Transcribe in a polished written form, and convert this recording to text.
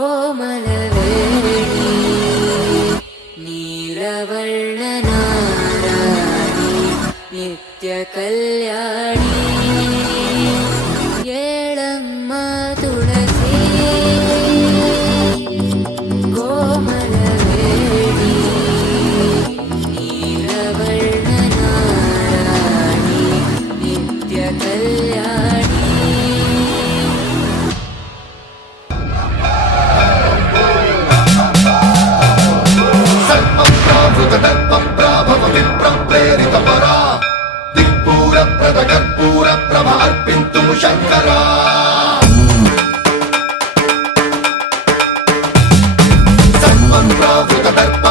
ಕೋಮಲವೇಣಿ ನೀಲವರ್ಣನಾರಾಣಿ ನಿತ್ಯ ಕಲ್ಯಾಣಿ ಏಳಮ್ಮ ತುಳಸಿ ಕೋಮಲವೇಣಿ ನೀಲವರ್ಣನಾರಾಣಿ ನಿತ್ಯ ಕಲ್ಯಾಣಿ प्रेरितपरा दिक्पूरप्रदकर्पूरप्रभ अर्पिन्तुं शङ्करा सर्वं प्रावृतदर्प